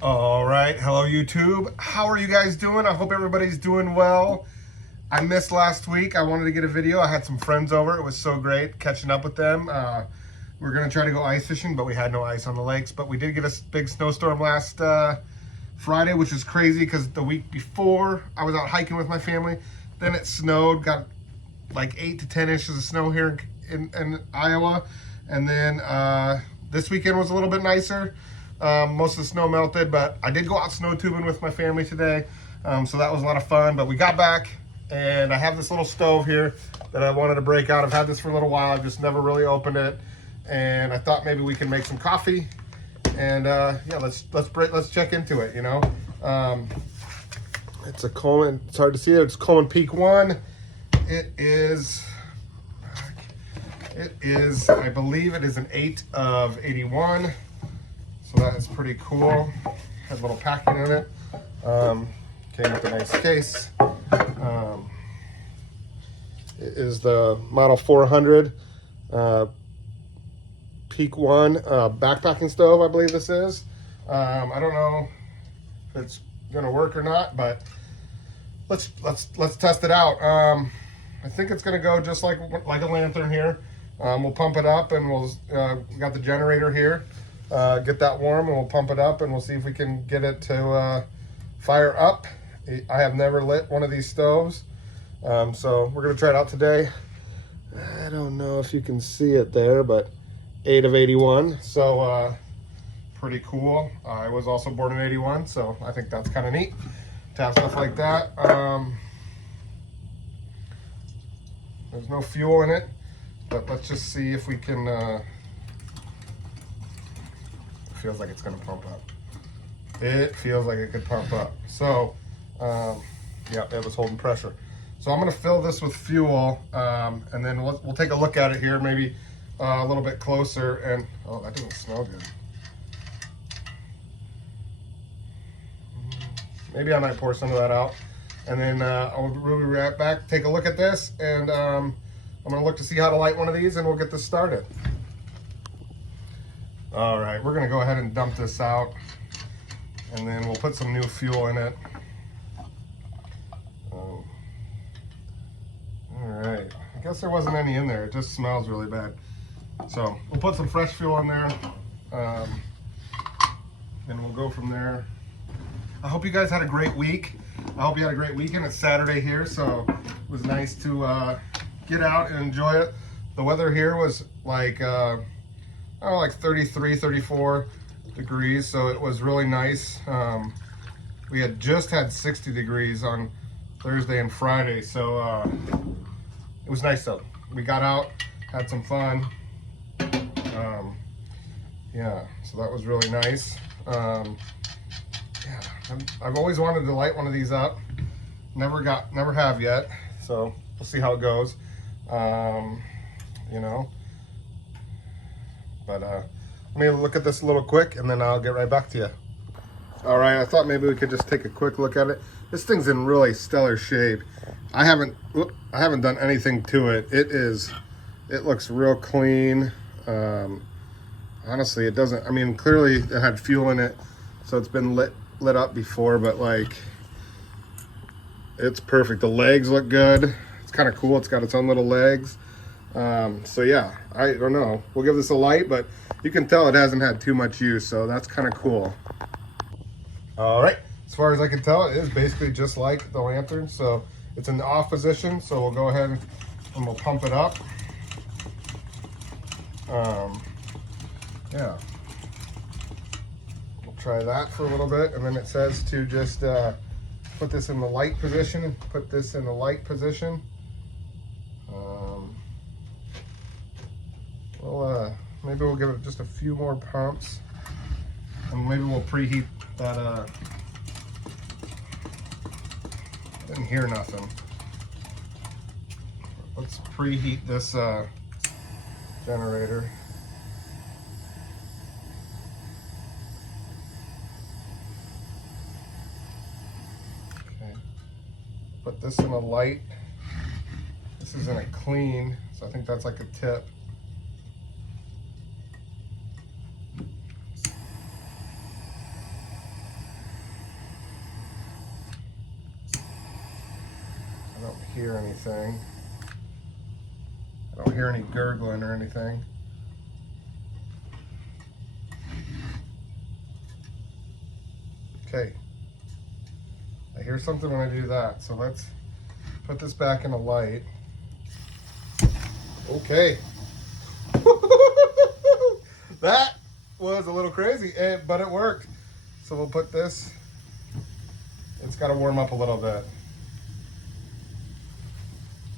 All right, hello YouTube. How are you guys doing? I hope everybody's doing well. I missed last week. I wanted to get a video. I had some friends over. It was so great catching up with them. We were gonna try to go ice fishing, but we had no ice on the lakes. But we did get a big snowstorm last Friday, which is crazy because the week before I was out hiking with my family. Then it snowed, got like 8 to 10 inches of snow here in Iowa. And then this weekend was a little bit nicer. Most of the snow melted, but I did go out snow tubing with my family today. So that was a lot of fun, but we got back and I have this little stove here that I wanted to break out. I've had this for a little while. I've just never really opened it. And I thought maybe we can make some coffee and yeah, let's check into it, you know. It's a Coleman, it's hard to see it. It's Coleman Peak 1. It is, I believe it is an 8 of 81. So that is pretty cool. Has a little packing in it. Came with a nice case. It is the Model 400 Peak 1 backpacking stove, I believe this is. I don't know if it's gonna work or not, but let's test it out. I think it's gonna go just like a lantern here. We'll pump it up and we got the generator here. Get that warm and we'll pump it up and we'll see if we can get it to fire up. I have never lit one of these stoves, so we're gonna try it out today. I don't know if you can see it there, but 8 of 81, so pretty cool. I was also born in 81, so I think that's kind of neat to have stuff like that. There's no fuel in it, but let's just see if we can feels like it's gonna pump up. It feels like it could pump up. So, yeah, it was holding pressure. So I'm gonna fill this with fuel, and then we'll take a look at it here, maybe a little bit closer. And oh, that doesn't smell good. Maybe I might pour some of that out, and then I'll be right back, take a look at this, and I'm gonna look to see how to light one of these, and we'll get this started. All right, we're gonna go ahead and dump this out and then we'll put some new fuel in it. All right, I guess there wasn't any in there. It just smells really bad. So we'll put some fresh fuel in there and we'll go from there. I hope you guys had a great week. I hope you had a great weekend. It's Saturday here, so it was nice to get out and enjoy it. The weather here was like, I don't know, like 33, 34 degrees, so it was really nice. We had just had 60 degrees on Thursday and Friday, so it was nice though. We got out, had some fun. Yeah, so that was really nice. Yeah, I've always wanted to light one of these up. Never have yet, so we'll see how it goes. You know. But let me look at this a little quick and then I'll get right back to you. All right, I thought maybe we could just take a quick look at it. This thing's in really stellar shape. I haven't done anything to it. It looks real clean. Honestly, it doesn't, I mean, clearly it had fuel in it, so it's been lit up before, but like, it's perfect. The legs look good. It's kind of cool. It's got its own little legs. So yeah, I don't know. We'll give this a light, but you can tell it hasn't had too much use, so that's kind of cool. All right, as far as I can tell, it is basically just like the lantern. So it's in the off position, so we'll go ahead and we'll pump it up. Yeah, we'll try that for a little bit, and then it says to just put this in the light position, put this in the light position. Maybe we'll give it just a few more pumps, and maybe we'll preheat that. Didn't hear nothing. Let's preheat this generator. Okay. Put this in a light. This is in a clean, so I think that's like a tip. hear anything. I don't hear any gurgling or anything. Okay. I hear something when I do that. So let's put this back in the light. Okay. That was a little crazy, but it worked. So we'll put this, it's got to warm up a little bit.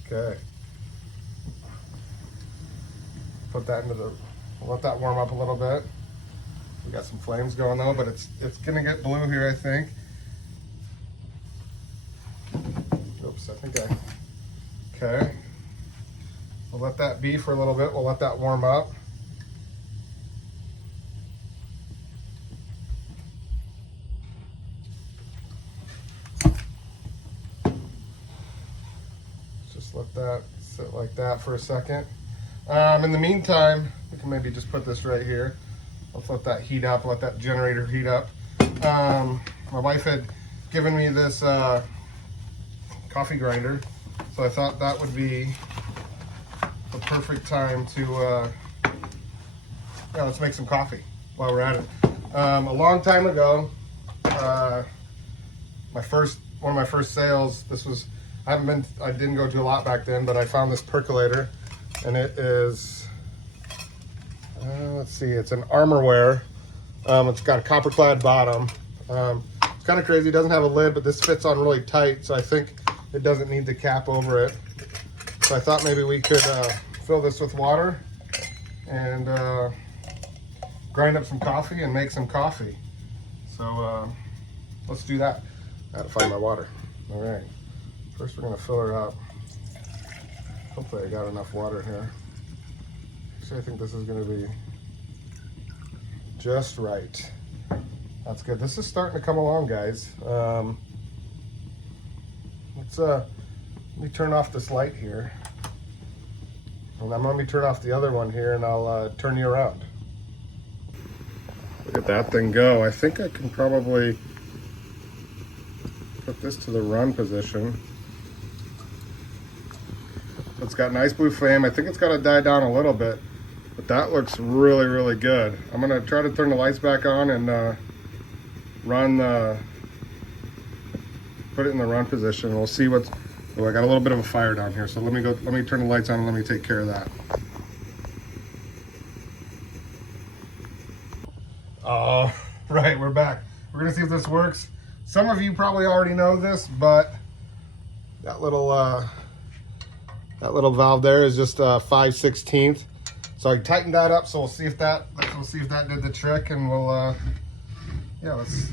Okay. Put that into the, let that warm up a little bit. We got some flames going though, but it's gonna get blue here, I think. Oops, I think okay. We'll let that be for a little bit. We'll let that warm up. Just let that sit like that for a second. In the meantime, we can maybe just put this right here. Let's let that heat up, let that generator heat up. My wife had given me this coffee grinder, so I thought that would be the perfect time to, yeah, let's make some coffee while we're at it. A long time ago, one of my first sales, this was, I didn't go to a lot back then, but I found this percolator, and it is, let's see, it's an Armorware. It's got a copper clad bottom. It's kind of crazy, it doesn't have a lid, but this fits on really tight, so I think it doesn't need the cap over it. So I thought maybe we could fill this with water and grind up some coffee and make some coffee. So let's do that. I gotta find my water. All right, first we're gonna fill her up. Hopefully I got enough water here. Actually, I think this is gonna be just right. That's good. This is starting to come along, guys. Let me turn off this light here. And I'm gonna turn off the other one here, and I'll turn you around. Look at that thing go. I think I can probably put this to the run position. It's got nice blue flame. I think it's got to die down a little bit, but that looks really, really good. I'm gonna try to turn the lights back on and put it in the run position. We'll see what's, oh, I got a little bit of a fire down here, so let me turn the lights on and let me take care of that. Oh, right, we're back. We're gonna see if this works. Some of you probably already know this, but that little valve there is just 5/16. So I tightened that up, so we'll see if that did the trick, and we'll yeah, let's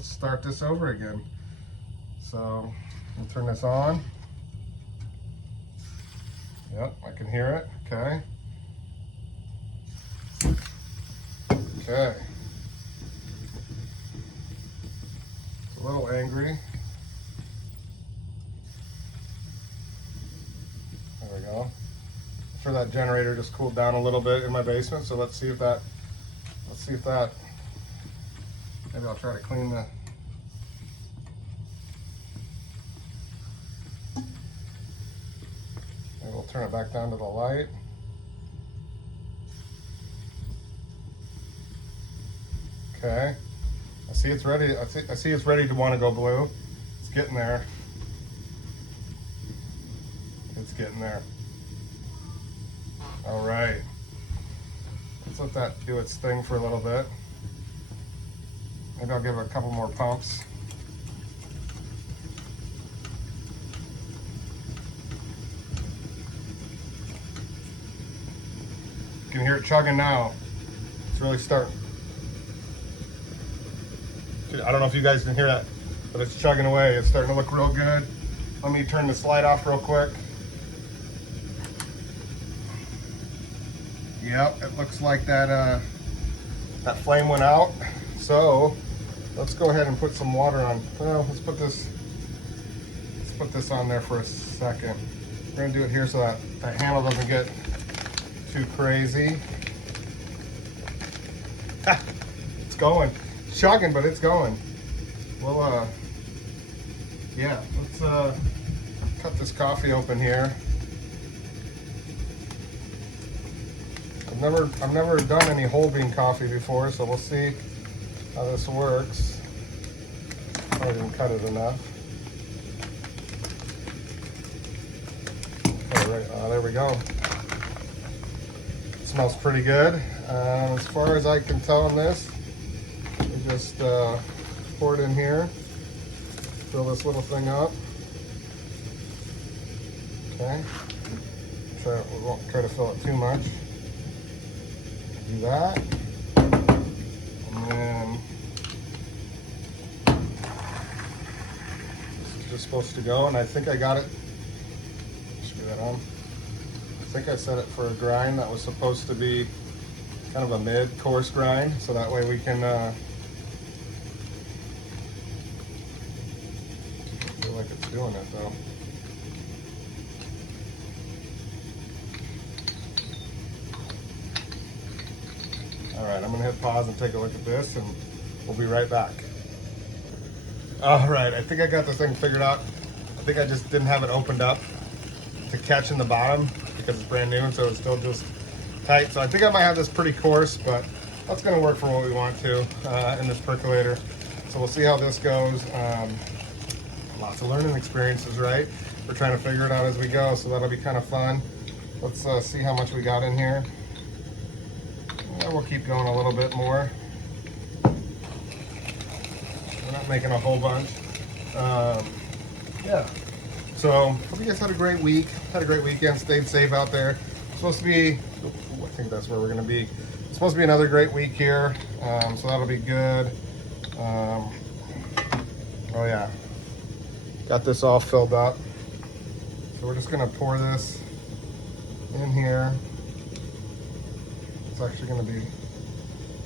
start this over again. So we'll turn this on. Yep, I can hear it. Okay. Okay. It's a little angry. There we go. I'm sure that generator just cooled down a little bit in my basement, so let's see if that, maybe I'll try to clean the, maybe we'll turn it back down to the light. Okay, I see it's ready. I see it's ready to want to go blue. It's getting there. It's getting there. All right, let's let that do its thing for a little bit. Maybe I'll give it a couple more pumps. You can hear it chugging now. It's really starting. I don't know if you guys can hear that, but it's chugging away. It's starting to look real good. Let me turn this light off real quick. Yep, it looks like that flame went out. So let's go ahead and put some water on. Well, let's put this on there for a second. We're gonna do it here so that that handle doesn't get too crazy. It's going. It's chugging, but it's going. Well, yeah, let's cut this coffee open here. I've never done any whole bean coffee before, so we'll see how this works. I didn't cut it enough. All right, there we go. It smells pretty good. As far as I can tell in this, we just pour it in here. Fill this little thing up. Okay. We won't try to fill it too much. Do that. And then this is just supposed to go, and I think I got it. Screw that on. I think I set it for a grind that was supposed to be kind of a mid-coarse grind, so that way we can feel like it's doing it though. All right, I'm gonna hit pause and take a look at this, and we'll be right back. All right, I think I got the thing figured out. I think I just didn't have it opened up to catch in the bottom because it's brand new, and so it's still just tight. So I think I might have this pretty coarse, but that's gonna work for what we want to in this percolator. So we'll see how this goes. Lots of learning experiences, right? We're trying to figure it out as we go, so that'll be kind of fun. Let's see how much we got in here. We'll keep going a little bit more. We're not making a whole bunch. Yeah. So, hope you guys had a great week. Had a great weekend. Stayed safe out there. It's supposed to be, I think that's where we're going to be. It's supposed to be another great week here. So that'll be good. Oh yeah. Got this all filled up. So we're just going to pour this in here. It's actually going to be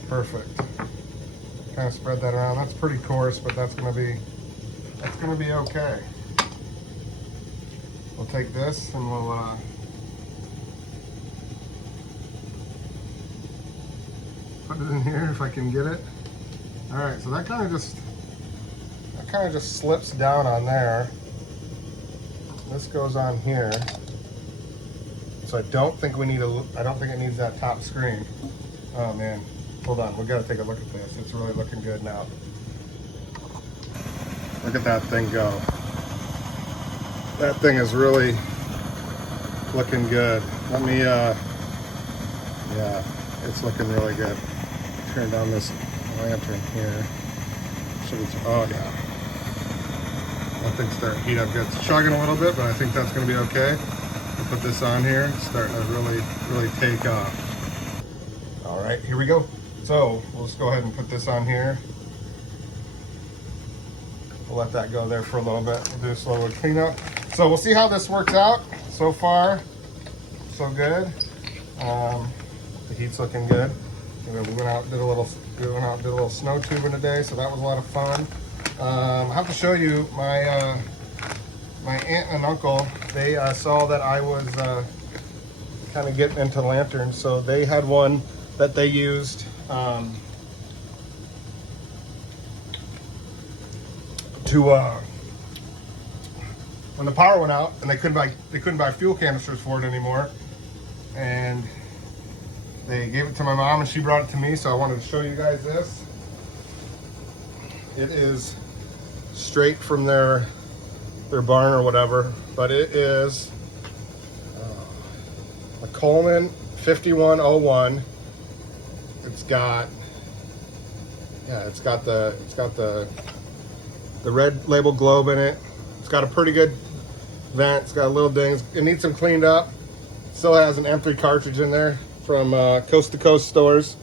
perfect. Kind of spread that around. That's pretty coarse, but that's going to be okay. We'll take this and we'll put it in here if I can get it. All right, so that kind of just slips down on there. This goes on here. So I don't think it needs that top screen. Oh man, hold on, we gotta take a look at this. It's really looking good now. Look at that thing go. That thing is really looking good. Let me, yeah, it's looking really good. Turn down this lantern here. Oh yeah. That thing's starting to heat up good. It's chugging a little bit, but I think that's gonna be okay. Put this on here, it's starting to really take off. All right, here we go. So we'll just go ahead and put this on here. We'll let that go there for a little bit. We'll do a slow little cleanup. So we'll see how this works out. So far, so good. The heat's looking good. We went out, did a little snow tubing today, so that was a lot of fun. I have to show you my aunt and uncle. They saw that I was kind of getting into lanterns, so they had one that they used to when the power went out and they couldn't buy fuel canisters for it anymore, and they gave it to my mom and she brought it to me, so I wanted to show you guys this. It is straight from their barn or whatever, but it is a Coleman 5101. It's got the red label globe in it. It's got a pretty good vent. It's got little dings. It needs some cleaned up. Still has an M3 cartridge in there from Coast to Coast stores.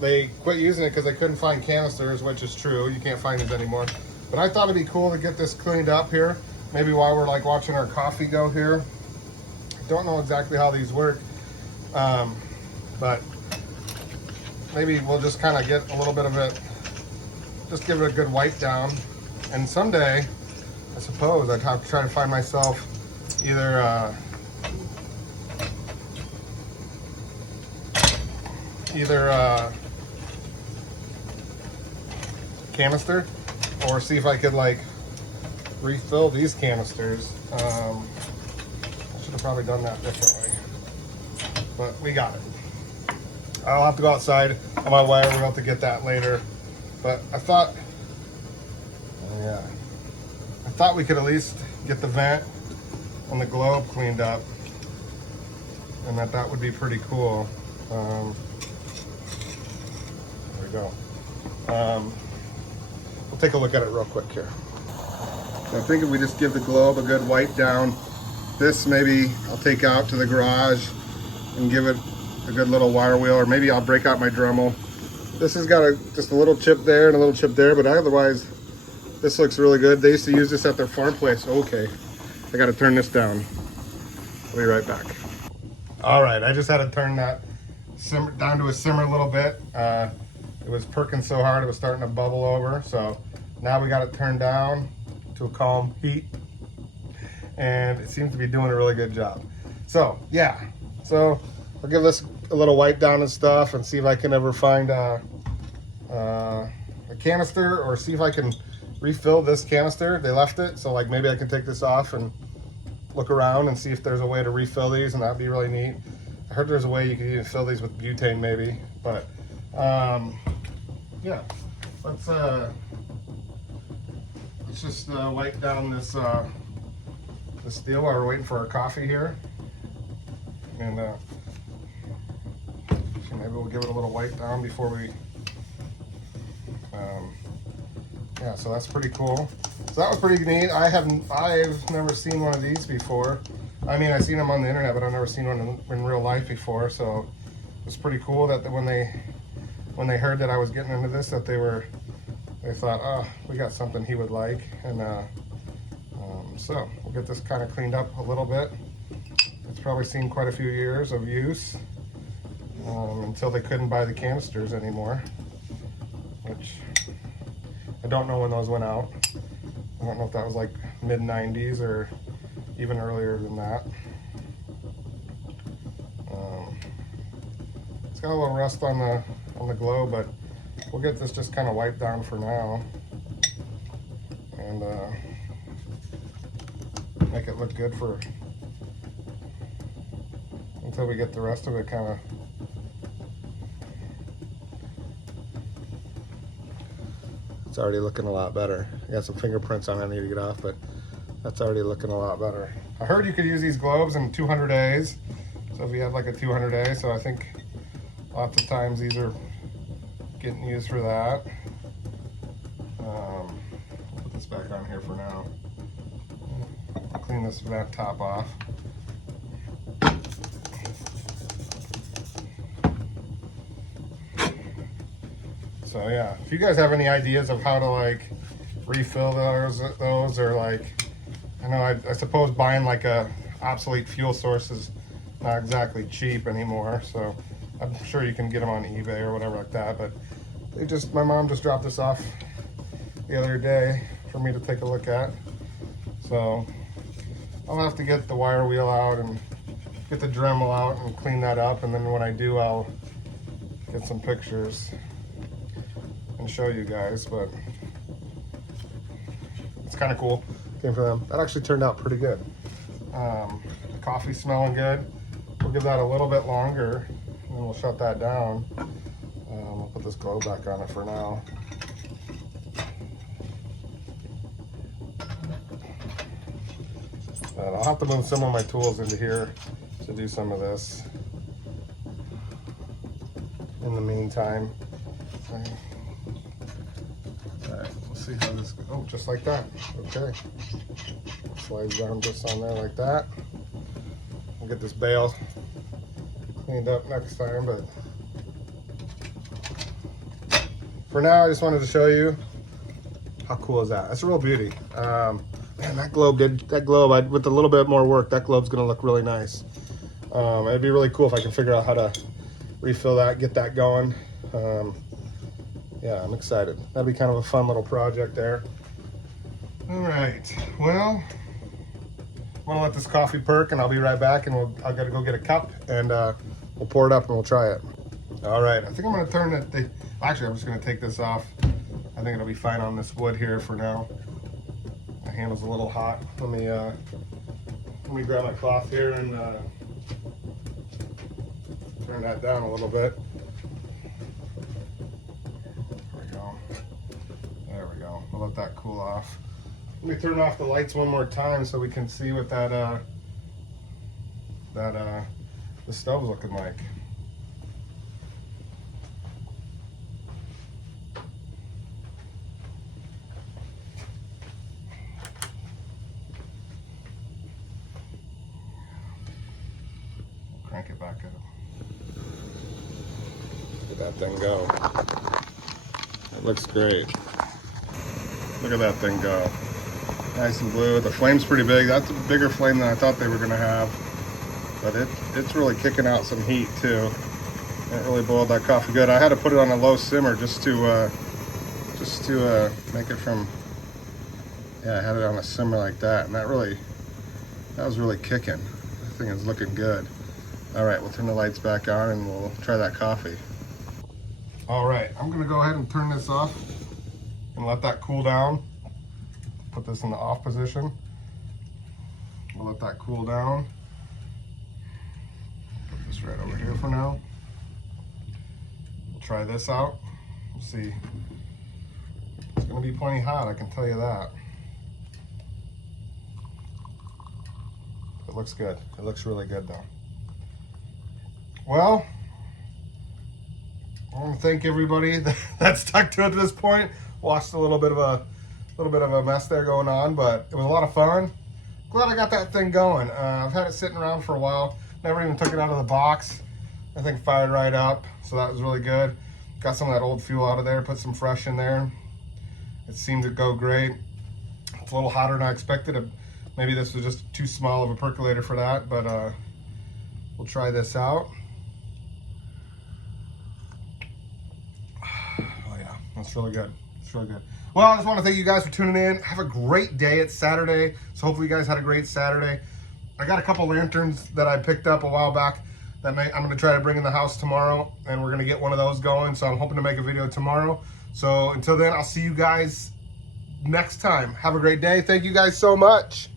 They quit using it because they couldn't find canisters, which is true. You can't find these anymore. But I thought it'd be cool to get this cleaned up here. Maybe while we're like watching our coffee go here. Don't know exactly how these work. But maybe we'll just kind of get a little bit of it, just give it a good wipe down. And someday, I suppose, I'd have to try to find myself either canister, or see if I could like refill these canisters. I should have probably done that differently, but we got it. I'll have to go outside on my wire wheel to get that later. But I thought, yeah, I thought we could at least get the vent and the globe cleaned up, and that would be pretty cool. There we go. We'll take a look at it real quick here. So I think if we just give the globe a good wipe down, this maybe I'll take out to the garage and give it a good little wire wheel, or maybe I'll break out my Dremel. This has got just a little chip there and a little chip there, but otherwise this looks really good. They used to use this at their farm place. Okay, I got to turn this down. I'll be right back. All right, I just had to turn that simmer down to a simmer a little bit. It was perking so hard it was starting to bubble over, so now we got it turned down to a calm heat, and it seems to be doing a really good job. So yeah, so I'll give this a little wipe down and stuff, and see if I can ever find a canister, or see if I can refill this canister. They left it, so like maybe I can take this off and look around and see if there's a way to refill these, and that'd be really neat. I heard there's a way you could even fill these with butane maybe, but yeah, let's just wipe down this this steel while we're waiting for our coffee here, and so maybe we'll give it a little wipe down before we yeah, so that's pretty cool. So that was pretty neat. I've never seen one of these before. I mean, I've seen them on the internet, but I've never seen one in real life before. So it's pretty cool that when they heard that I was getting into this, that they thought, oh, we got something he would like, and so we'll get this kind of cleaned up a little bit. It's probably seen quite a few years of use until they couldn't buy the canisters anymore, which I don't know when those went out. I don't know if that was like mid-90s or even earlier than that. It's got a little rust on the globe, but we'll get this just kind of wiped down for now, and make it look good for until we get the rest of it kind of. It's already looking a lot better. I got some fingerprints on it I need to get off, but that's already looking a lot better. I heard you could use these globes in 200 days. So if you have like a 200 day, so I think lots of times these are getting used for that. I'll put this back on here for now. Clean this vent top off. So yeah, if you guys have any ideas of how to like refill those, or like, I know I suppose buying like a obsolete fuel source is not exactly cheap anymore, so I'm sure you can get them on eBay or whatever like that, but my mom just dropped this off the other day for me to take a look at. So I'll have to get the wire wheel out and get the Dremel out and clean that up, and then when I do, I'll get some pictures and show you guys, but it's kind of cool. Came from them. That actually turned out pretty good. The coffee's smelling good. We'll give that a little bit longer, and then we'll shut that down. We'll put this globe back on it for now. And I'll have to move some of my tools into here to do some of this in the meantime. Alright, we'll see how this goes. Oh, just like that. Okay. Slides down just on there like that. We'll get this bale cleaned up next time, but for now I just wanted to show you how cool is that. That's a real beauty. Man, that globe with a little bit more work, that globe's gonna look really nice. It'd be really cool if I can figure out how to refill that, get that going. Yeah, I'm excited. That'd be kind of a fun little project there. All right, well, I'm gonna let this coffee perk, and I'll be right back, and I gotta go get a cup, and we'll pour it up and we'll try it. All right, I think I'm gonna turn it. Actually, I'm just gonna take this off. I think it'll be fine on this wood here for now. handle's a little hot. Let me grab my cloth here and turn that down a little bit. There we go. There we go. We'll let that cool off. Let me turn off the lights one more time so we can see what the stove's looking like. Crank it back up. Look at that thing go. It looks great. Look at that thing go. Nice and blue. The flame's pretty big. That's a bigger flame than I thought they were going to have. But it's really kicking out some heat too. It really boiled that coffee good. I had to put it on a low simmer just to make it from, yeah, I had it on a simmer like that, and that was really kicking. That thing is looking good. All right, we'll turn the lights back on and we'll try that coffee. All right, I'm gonna go ahead and turn this off and let that cool down. Put this in the off position. We'll let that cool down. Put this right over here for now. We'll try this out. We'll see. It's gonna be plenty hot, I can tell you that. It looks good. It looks really good though. Well, I want to thank everybody that stuck to it to this point. Watched a little bit of a mess there going on, but it was a lot of fun. Glad I got that thing going. I've had it sitting around for a while. Never even took it out of the box. That thing fired right up, so that was really good. Got some of that old fuel out of there, put some fresh in there. It seemed to go great. It's a little hotter than I expected. Maybe this was just too small of a percolator for that, but we'll try this out. Oh yeah, that's really good. It's really good. Well, I just want to thank you guys for tuning in. Have a great day. It's Saturday, so hopefully you guys had a great Saturday. I got a couple lanterns that I picked up a while back that I'm going to try to bring in the house tomorrow, and we're going to get one of those going, so I'm hoping to make a video tomorrow. So until then, I'll see you guys next time. Have a great day. Thank you guys so much.